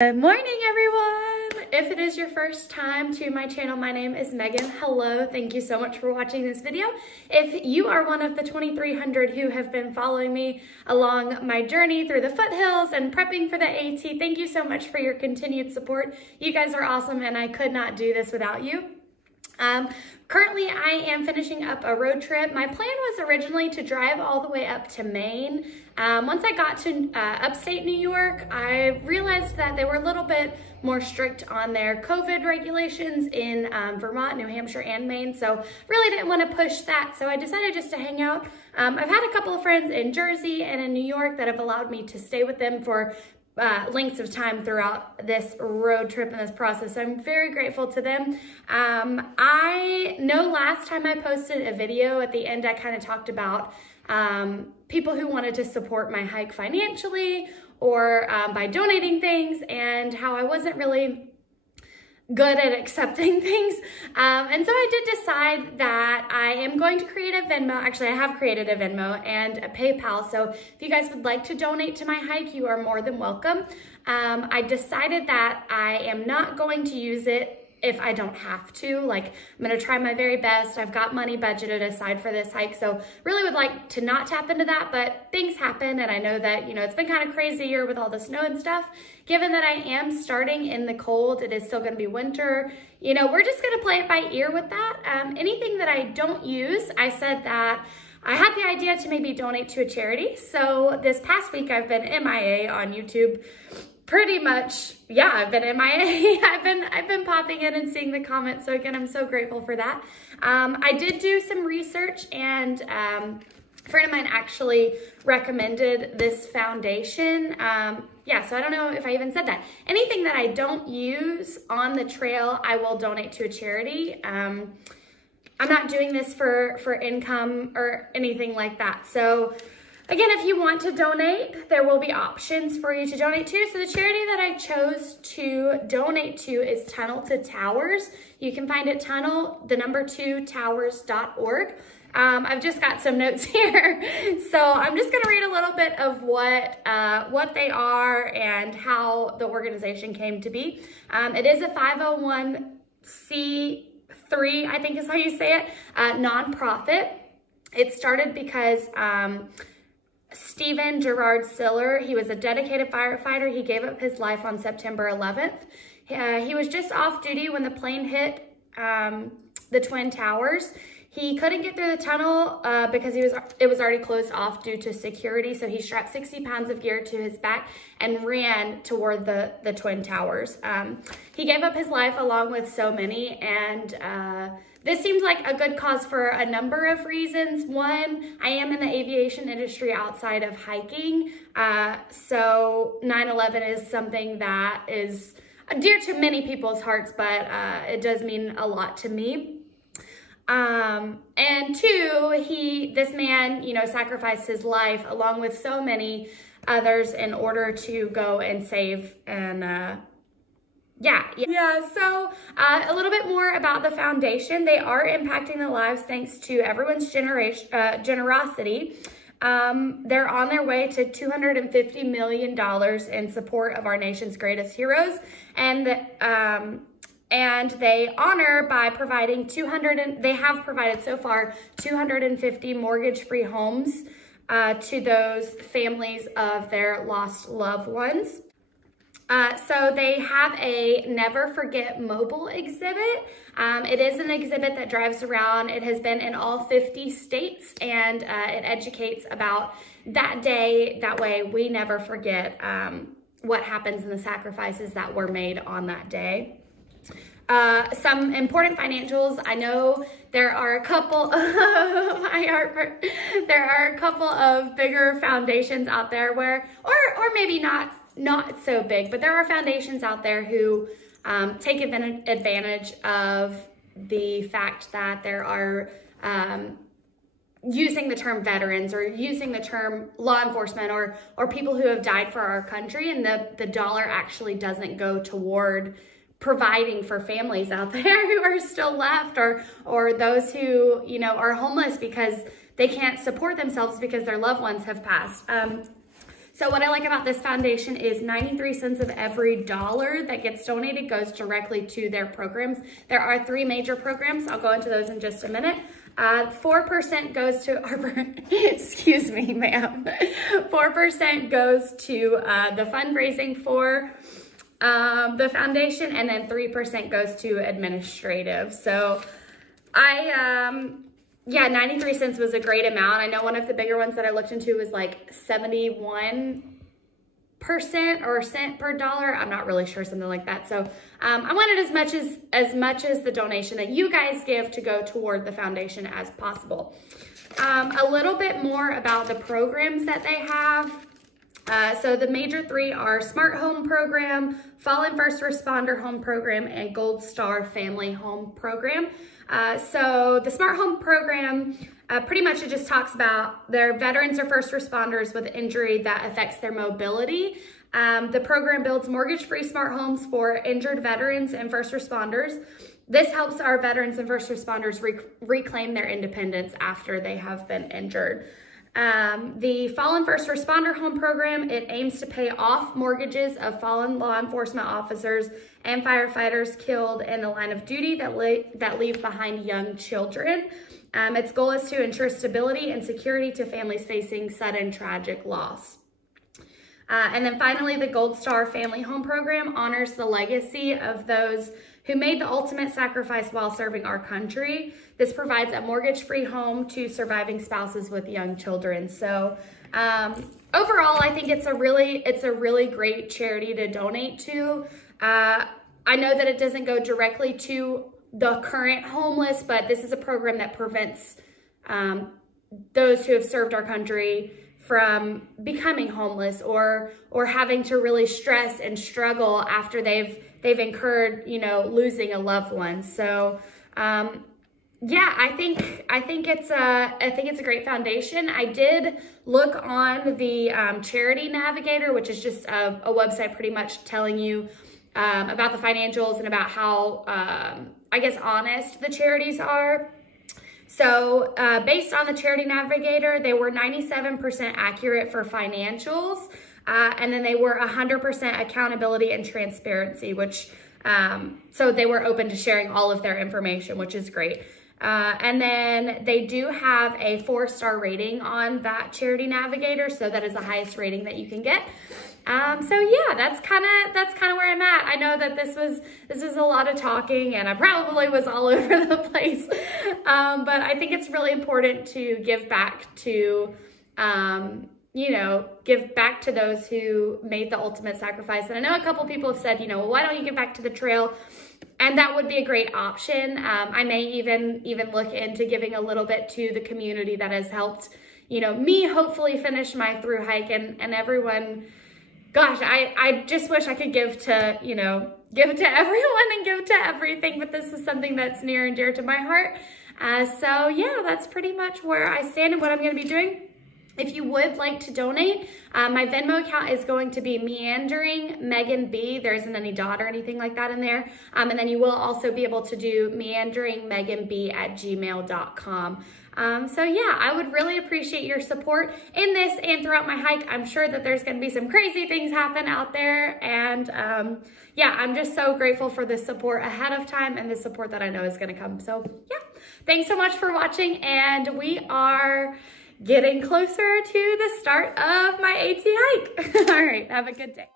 Good morning, everyone! If it is your first time to my channel, my name is Megan. Hello, thank you so much for watching this video. If you are one of the 2,300 who have been following me along my journey through the foothills and prepping for the AT, thank you so much for your continued support. You guys are awesome, and I could not do this without you. Currently, I am finishing up a road trip. My plan was originally to drive all the way up to Maine. Once I got to upstate New York, I realized that they were a little bit more strict on their COVID regulations in Vermont, New Hampshire, and Maine, so really didn't want to push that, so I decided just to hang out. I've had a couple of friends in Jersey and in New York that have allowed me to stay with them for lengths of time throughout this road trip and this process. So I'm very grateful to them. I know last time I posted a video at the end, I kind of talked about people who wanted to support my hike financially or by donating things, and how I wasn't really good at accepting things. And so I did decide that I am going to create a Venmo. Actually, I have created a Venmo and a PayPal. So if you guys would like to donate to my hike, you are more than welcome. I decided that I am not going to use it if I don't have to. Like, I'm gonna try my very best. I've got money budgeted aside for this hike, so really would like to not tap into that, but things happen, and I know that, you know, it's been kind of crazy here with all the snow and stuff. Given that I am starting in the cold, it is still gonna be winter, you know, we're just gonna play it by ear with that. Anything that I don't use, I said that I had the idea to maybe donate to a charity. So this past week, I've been MIA on YouTube. Pretty much, yeah, I've been MIA. I've been popping in and seeing the comments. So again, I'm so grateful for that. I did do some research, and a friend of mine actually recommended this foundation. Yeah, so I don't know if I even said that. Anything that I don't use on the trail, I will donate to a charity. I'm not doing this for income or anything like that. So again, if you want to donate, there will be options for you to donate to. So the charity that I chose to donate to is Tunnel to Towers. You can find it tunnel2towers.org. I've just got some notes here. So I'm just gonna read a little bit of what they are and how the organization came to be. It is a 501c3, I think is how you say it, nonprofit. It started because Stephen Gerard Siller, he was a dedicated firefighter. He gave up his life on September 11th. He was just off duty when the plane hit the Twin Towers. He couldn't get through the tunnel because it was already closed off due to security. So he strapped 60 pounds of gear to his back and ran toward the Twin Towers. He gave up his life along with so many, and this seems like a good cause for a number of reasons. One, I am in the aviation industry outside of hiking. So 9/11 is something that is dear to many people's hearts, but it does mean a lot to me. And two, this man, you know, sacrificed his life along with so many others in order to go and save and, Yeah, so a little bit more about the foundation. They are impacting the lives thanks to everyone's generosity. They're on their way to $250 million in support of our nation's greatest heroes. And they honor by providing they have provided so far 250 mortgage-free homes to those families of their lost loved ones. So they have a Never Forget mobile exhibit. It is an exhibit that drives around. It has been in all 50 states, and it educates about that day. That way we never forget what happens and the sacrifices that were made on that day. Some important financials. I know there are a couple of bigger foundations out there where, or maybe not so big, but there are foundations out there who take advantage of the fact that there are using the term veterans or using the term law enforcement or people who have died for our country, and the dollar actually doesn't go toward providing for families out there who are still left, or those who, you know, are homeless because they can't support themselves because their loved ones have passed. So what I like about this foundation is 93 cents of every dollar that gets donated goes directly to their programs. There are 3 major programs. I'll go into those in just a minute. 4% goes to our, excuse me, ma'am. 4% goes to the fundraising for the foundation, and then 3% goes to administrative. So yeah, 93 cents was a great amount. I know one of the bigger ones that I looked into was like 71% or cent per dollar. I'm not really sure, something like that. So I wanted as much as the donation that you guys give to go toward the foundation as possible. A little bit more about the programs that they have. So the major 3 are Smart Home Program, Fallen First Responder Home Program, and Gold Star Family Home Program. So the Smart Home Program, pretty much it just talks about their veterans or first responders with injury that affects their mobility. The program builds mortgage-free smart homes for injured veterans and first responders. This helps our veterans and first responders reclaim their independence after they have been injured. The Fallen First Responder Home Program, it aims to pay off mortgages of fallen law enforcement officers and firefighters killed in the line of duty that leave behind young children. Its goal is to ensure stability and security to families facing sudden tragic loss. And then finally, the Gold Star Family Home Program honors the legacy of those who made the ultimate sacrifice while serving our country. This provides a mortgage-free home to surviving spouses with young children. So overall, I think it's a really great charity to donate to. I know that it doesn't go directly to the current homeless, but this is a program that prevents those who have served our country from becoming homeless or having to really stress and struggle after they've incurred, you know, losing a loved one. So yeah, I think it's a great foundation. I did look on the Charity Navigator, which is just a website pretty much telling you about the financials and about how I guess honest the charities are. So based on the Charity Navigator, they were 97% accurate for financials, and then they were 100% accountability and transparency, which, so they were open to sharing all of their information, which is great. And then they do have a 4-star rating on that Charity Navigator, so that is the highest rating that you can get. So yeah, that's kind of where I'm at. I know that this was a lot of talking, and I probably was all over the place. But I think it's really important to give back to, you know, give back to those who made the ultimate sacrifice. And I know a couple people have said, you know, well, why don't you give back to the trail? And that would be a great option. I may even look into giving a little bit to the community that has helped, you know, me hopefully finish my through hike, and everyone. Gosh, I just wish I could give to, you know, give to everyone and give to everything, but this is something that's near and dear to my heart. So yeah, that's pretty much where I stand and what I'm going to be doing. If you would like to donate, my Venmo account is going to be meanderingmeganb. There isn't any dot or anything like that in there. And then you will also be able to do meanderingmeganb@gmail.com. So yeah, I would really appreciate your support in this and throughout my hike. I'm sure that there's going to be some crazy things happen out there. And yeah, I'm just so grateful for the support ahead of time and the support that I know is going to come. So yeah, thanks so much for watching. And we are getting closer to the start of my AT hike. All right, have a good day.